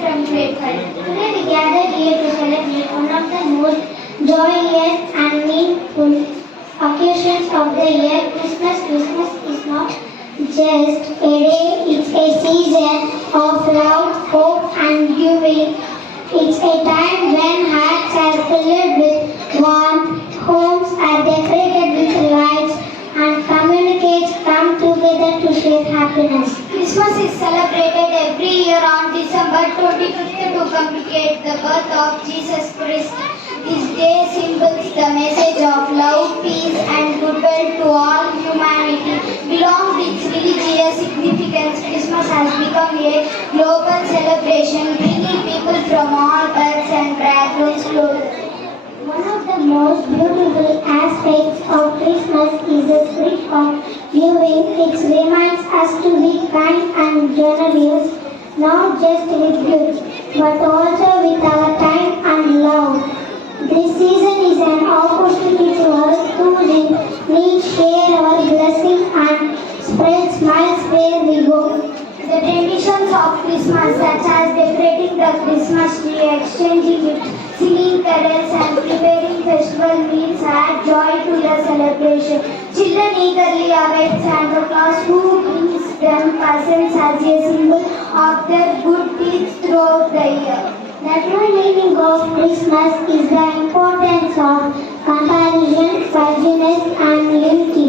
from Grateful. Today we gathered here to celebrate one of the most joyous and meaningful occasions of the year, Christmas. Christmas is not just a day, it's a season of love, hope and giving. It's a time when hearts are filled with warmth, homes are decorated with lights, and communities come together to share happiness. Christmas is celebrated every year on December 25th to commemorate the birth of Jesus Christ. This day symbols the message of love, peace and goodwill to all humanity. Beyond its religious significance, Christmas has become a global celebration, bringing people from all earths and backgrounds closer. One of the most beautiful aspects of Christmas is the spirit of giving. It reminds us to be kind and generous, not just with gifts, but also with our time and love. This season is an opportunity to us to need share our blessings and spread smiles where we go. The traditions of Christmas, such as decorating the Christmas tree, exchanging gifts, singing carols and preparing festival meals add joy to the celebration. Children eagerly await Santa Claus, who brings them presents as a symbol of their good deeds throughout the year. The true meaning of Christmas is the importance of comparison, forgiveness and unity.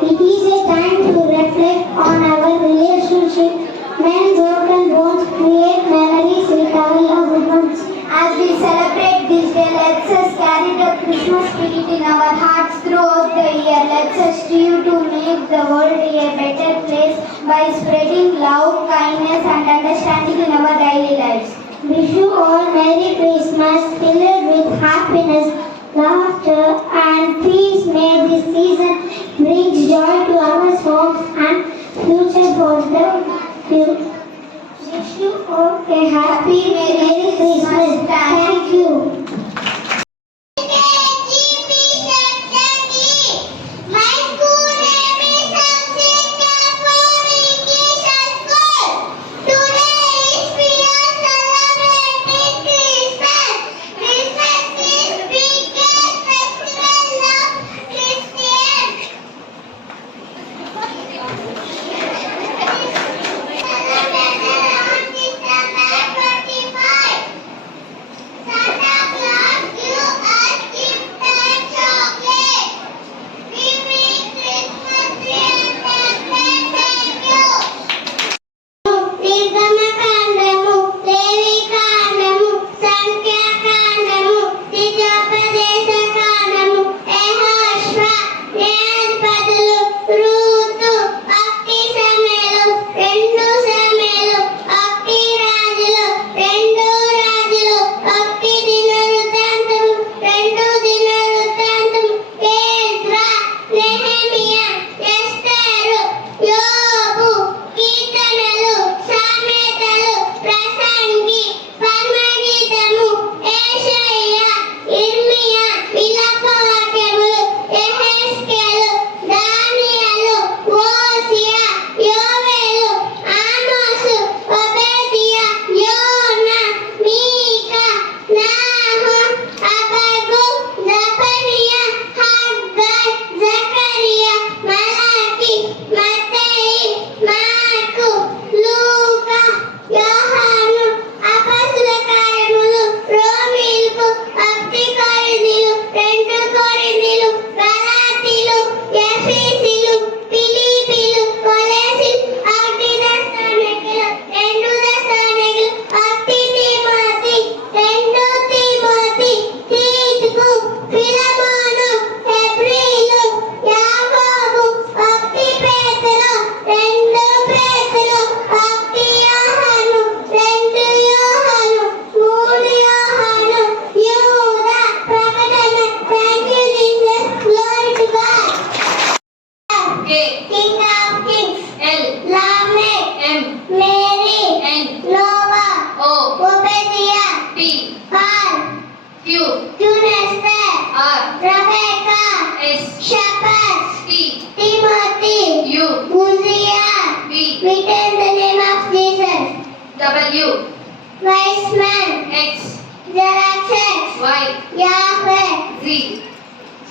It is a time to reflect on our relationship, mend broken bones, create memories with our loved ones. As we celebrate this day, let's us carry the Christmas spirit in our hearts throughout the year. Let's us strive to make the world a better place by spreading love, kindness and understanding in our daily lives. Wish you all Merry Christmas, filled with happiness, laughter and peace. May this season bring joy to our homes and future for the future. Wish you all a happy Merry Christmas. Thank you.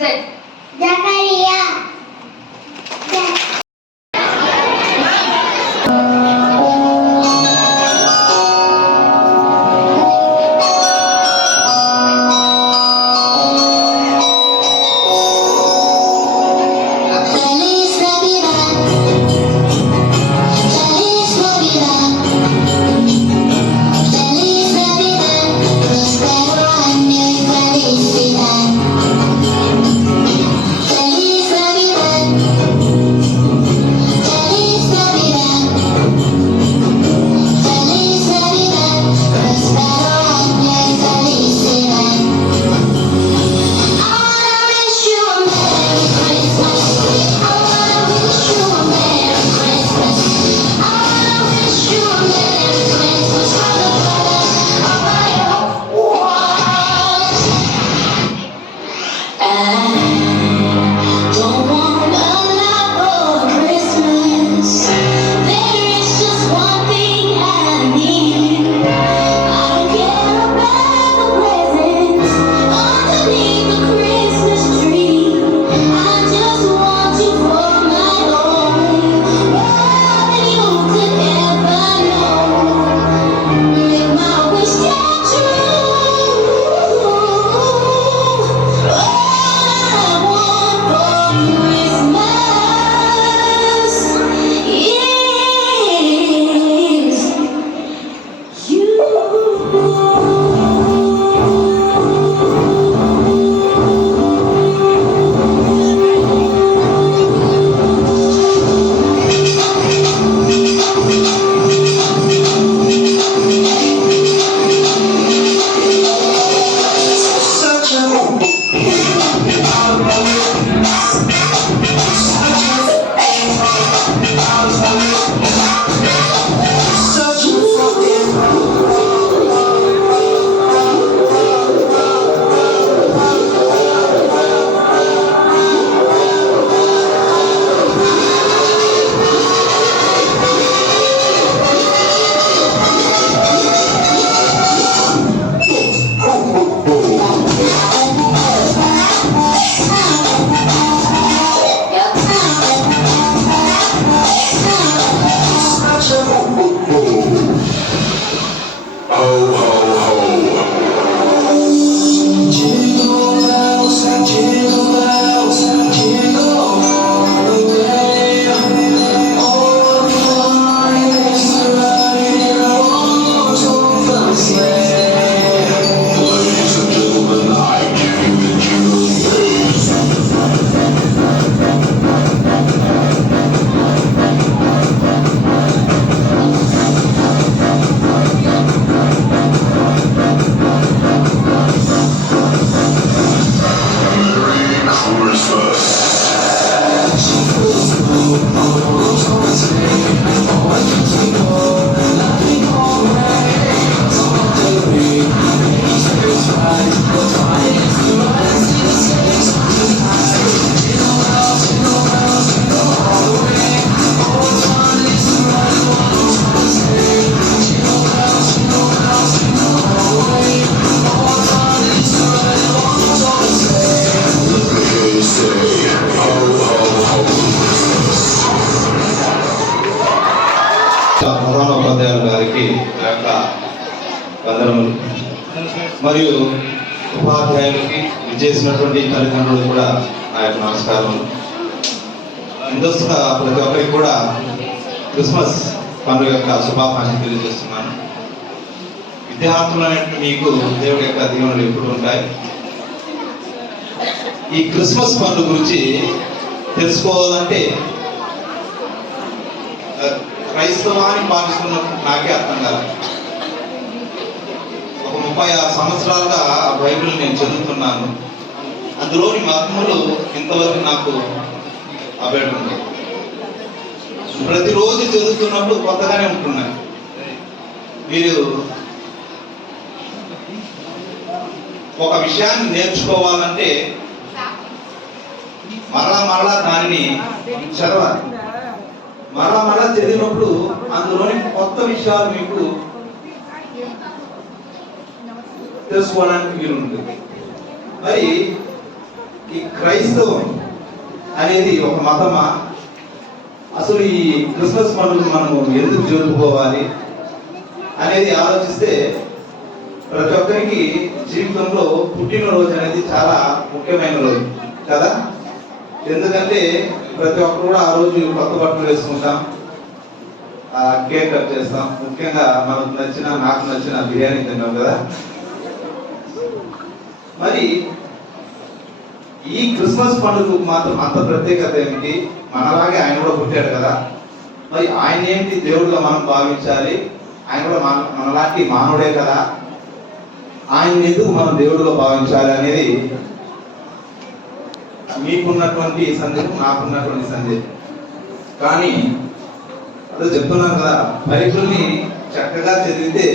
Set. Zachariah. ప్రధానోపాధ్యాయులు గారికి వందనములు మరియు ఉపాధ్యాయులకి విచ్చేసినటువంటి తల్లిదండ్రులు కూడా నా యొక్క నమస్కారం. ముందస్తుగా ప్రతి ఒక్కరికి కూడా క్రిస్మస్ పండుగ యొక్క శుభాకాంక్షలు తెలియజేస్తున్నాను. విద్యార్థులైనట్టు మీకు దేవుడి యొక్క దీవెనలు ఎప్పుడు ఉంటాయి. ఈ క్రిస్మస్ పండుగ గురించి తెలుసుకోవాలంటే క్రైస్తవాన్ని పాటిస్తున్నప్పుడు నాకే అర్థం కాదు. ఒక 36 సంవత్సరాలుగా బైబిల్ నేను చదువుతున్నాను. అందులోని మర్మములు ఇంతవరకు నాకు అవేడు ఉంది. ప్రతిరోజు చదువుతున్నప్పుడు కొత్తగానే ఉంటున్నాయి. మీరు ఒక విషయాన్ని నేర్చుకోవాలంటే మరలా దానిని చదవాలి. మరలా చదివినప్పుడు అందులోని కొత్త విషయాలు మీకు తెలుసుకోవడానికి వీలుంటుంది. మరి ఈ క్రైస్తవం అనేది ఒక మతమా? అసలు ఈ క్రిస్మస్ పండుగ మనము ఎందుకు జరుపుకోవాలి అనేది ఆలోచిస్తే ప్రతి ఒక్కరికి జీవితంలో పుట్టినరోజు అనేది చాలా ముఖ్యమైన రోజు కదా. ఎందుకంటే ప్రతి ఒక్కరు కూడా ఆ రోజు కొత్త బట్టలు వేసుకుంటాం, కేక్ కట్ చేస్తాం, ముఖ్యంగా నాకు నచ్చిన బిర్యానీ తింటాం కదా. మరి ఈ క్రిస్మస్ పండుగకు మాత్రం అంత ప్రత్యేకత ఏమిటి? మనలాగే ఆయన కూడా పుట్టాడు కదా, మరి ఆయన ఏంటి దేవుడిగా మనం భావించాలి? ఆయన కూడా మనలాంటి మానవుడే కదా, ఆయన ఎందుకు మనం దేవుడిగా భావించాలి అనేది మీకున్నటువంటి సందేహం, నాకున్నటువంటి సందేహం. కానీ అదే చెప్తున్నాను కదా, బైబిల్ని చక్కగా చదివితే